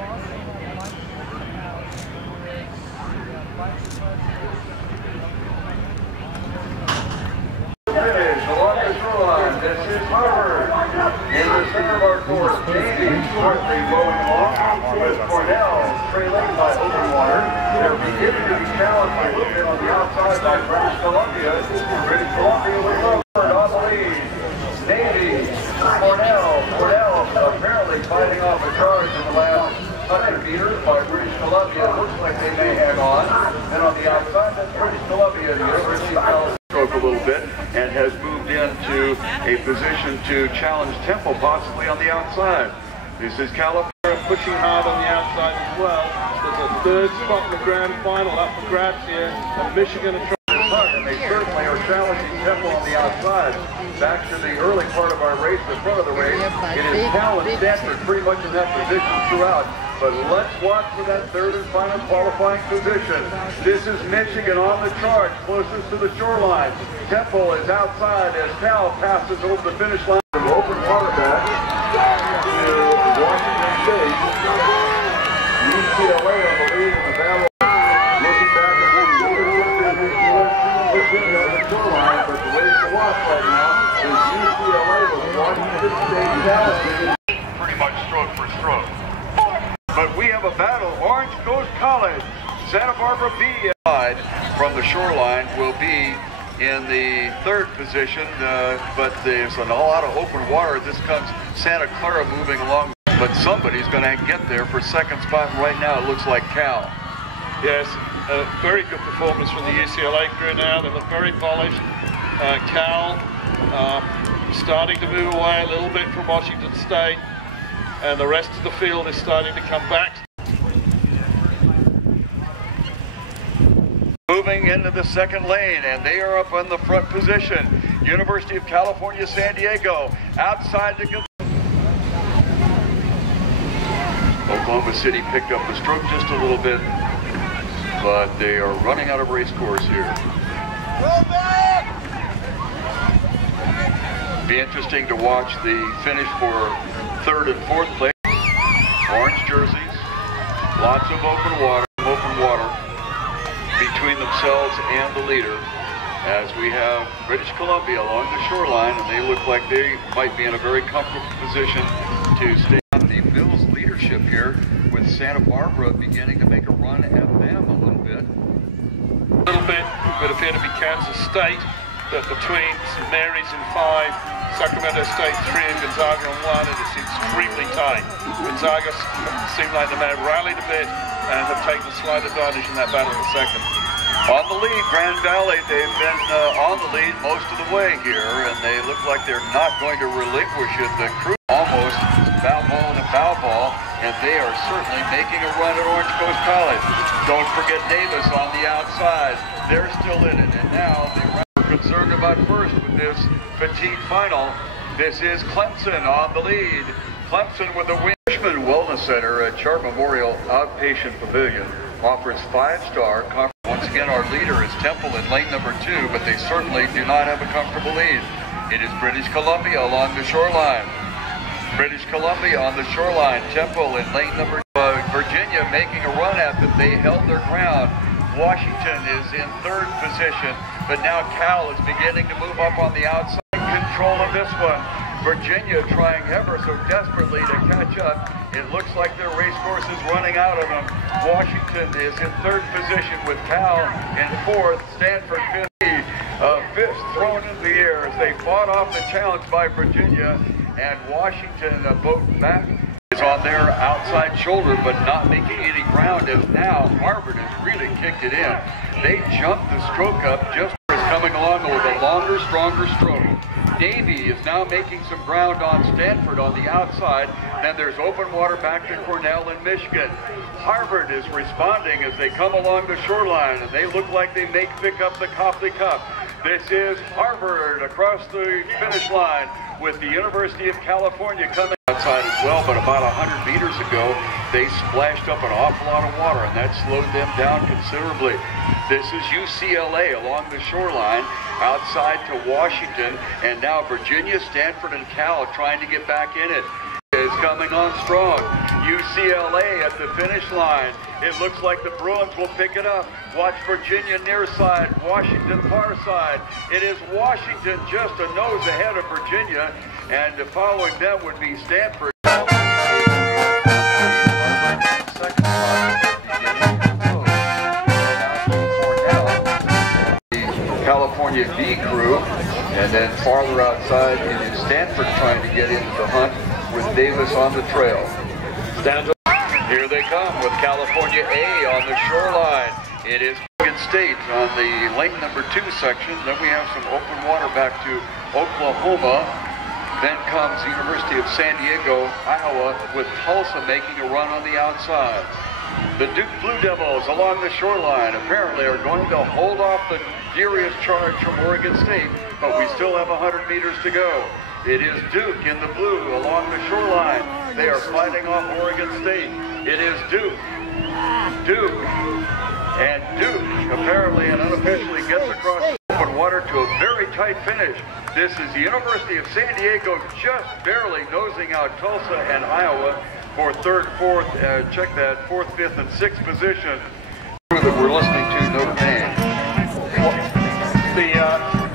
Finish along the shoreline. This is Harvard. In the center of our course, Navy shortly rolling along with Cornell trailing by open water. They're beginning to be challenged by movement on the outside by British Columbia. British Columbia with Harvard on the lead. Navy, Cornell apparently fighting off a charge in the last 100 meters by British Columbia. Looks like they may hang on. And on the outside, that's British Columbia, the University of California. Stroke a little bit and has moved into a position to challenge Temple possibly on the outside. This is California pushing hard on the outside as well. There's a third spot in the grand final up for grabs here, and Michigan are trying to and they certainly are challenging Temple on the outside. Back to the early part of our race, the front of the race, it is Cal and Stanford pretty much in that position throughout. But let's watch for that third and final qualifying position. This is Michigan on the charge, closest to the shoreline. Temple is outside as Cal passes over the finish line. From open water back to Washington State. UCLA on the lead in the battle. Looking back at the USC on the shoreline, but the race to watch right now is UCLA with Washington State challenging pretty much stroke for stroke. But we have a battle. Orange Coast College, Santa Barbara B from the shoreline will be in the third position, but there's a lot of open water. This comes Santa Clara moving along, but somebody's going to get there for second spot. Right now it looks like Cal. Yes, a very good performance from the UCLA crew now. They look very polished. Cal starting to move away a little bit from Washington State. And the rest of the field is starting to come back. Moving into the second lane, and they are up on the front position. University of California, San Diego, outside the... Oklahoma City picked up the stroke just a little bit, but they are running out of race course here. Be interesting to watch the finish for third and fourth place. Orange jerseys, lots of open water between themselves and the leader, as we have British Columbia along the shoreline, and they look like they might be in a very comfortable position to stay on the Bills' leadership here, with Santa Barbara beginning to make a run at them a little bit. Would appear to be Kansas State, but between St. Mary's in 5, Sacramento State 3 and Gonzaga on 1, and it's extremely tight. Gonzaga seem like they may have rallied a bit and have taken a slight advantage in that battle for second. On the lead, Grand Valley, they've been on the lead most of the way here, and they look like they're not going to relinquish it. The crew almost foul ball and a foul ball, and they are certainly making a run at Orange Coast College. Don't forget Davis on the outside. They're still in it, and now they're concerned about first with this petite final. This is Clemson on the lead. Clemson with the win. Freshman Wellness Center at Chart Memorial Outpatient Pavilion offers 5-star conference. Once again, our leader is Temple in lane number 2, but they certainly do not have a comfortable lead. It is British Columbia along the shoreline. British Columbia on the shoreline. Temple in lane number 2. Virginia making a run at them. They held their ground. Washington is in third position, but now Cal is beginning to move up on the outside. Control of this one. Virginia trying ever so desperately to catch up. It looks like their race course is running out of them. Washington is in third position with Cal in fourth. Stanford fifth thrown into the air as they fought off the challenge by Virginia, and Washington boat back is on their outside shoulder, but not making any ground, as now Harvard has really kicked it in. They jumped the stroke up just coming along with a longer, stronger stroke. Navy is now making some ground on Stanford on the outside. Then there's open water back to Cornell and Michigan. Harvard is responding as they come along the shoreline, and they look like they may pick up the Copley Cup. This is Harvard across the finish line with the University of California coming outside as well, but about 100 meters ago, they splashed up an awful lot of water, and that slowed them down considerably. This is UCLA along the shoreline, outside to Washington, and now Virginia, Stanford, and Cal trying to get back in it. Is coming on strong. UCLA at the finish line. It looks like the Bruins will pick it up. Watch Virginia near side, Washington far side. It is Washington just a nose ahead of Virginia, and following them would be Stanford. California V crew, and then farther outside it is Stanford trying to get into the hunt with Davis on the trail. Here they come with California A on the shoreline. It is Oregon State on the lane number 2 section. Then we have some open water back to Oklahoma. Then comes University of San Diego, Iowa, with Tulsa making a run on the outside. The Duke Blue Devils along the shoreline apparently are going to hold off the furious charge from Oregon State, but we still have 100 meters to go. It is Duke in the blue along the shoreline. They are fighting off Oregon State. It is Duke, and Duke apparently and unofficially gets across open water to a very tight finish. This is the University of San Diego just barely nosing out Tulsa and Iowa for 3rd, 4th, check that, 4th, 5th, and 6th position. That we're listening to Notre Dame. The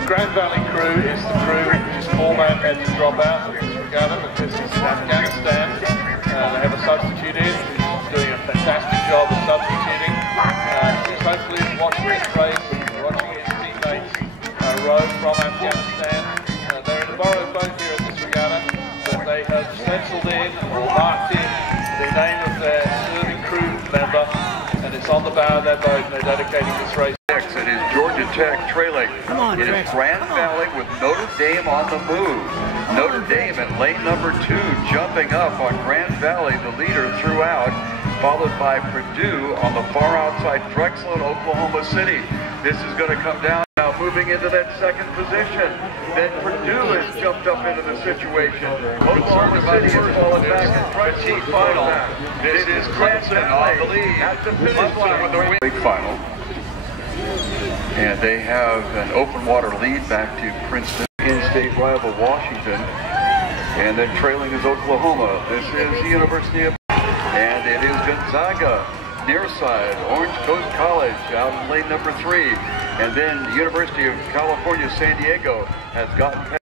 Grand Valley crew is the crew whose foreman had to drop out of this regatta because it's Afghanistan. They have a substitute in who's doing a fantastic job of substituting. He's hopefully watching this race, watching his teammates row from Afghanistan. They're in a borrowed boat here at this regatta, but they have stenciled in or marked in the name of their serving crew member, and it's on the bow of their boat, and they're dedicating this race. It is Georgia Tech trailing. It is Grand Valley with Notre Dame on the move. Notre Dame in lane number 2 jumping up on Grand Valley, the leader throughout, followed by Purdue on the far outside Drexel and Oklahoma City. This is going to come down now, moving into that 2nd position. Then Purdue has jumped up into the situation. Oklahoma City has fallen back in front. Team final. This is Clemson on the lead at the finish line with the big final. And they have an open water lead back to Princeton, in-state rival Washington, and then trailing is Oklahoma. This is the University of, and it is Gonzaga, near side, Orange Coast College out in lane number 3, and then the University of California, San Diego has gotten past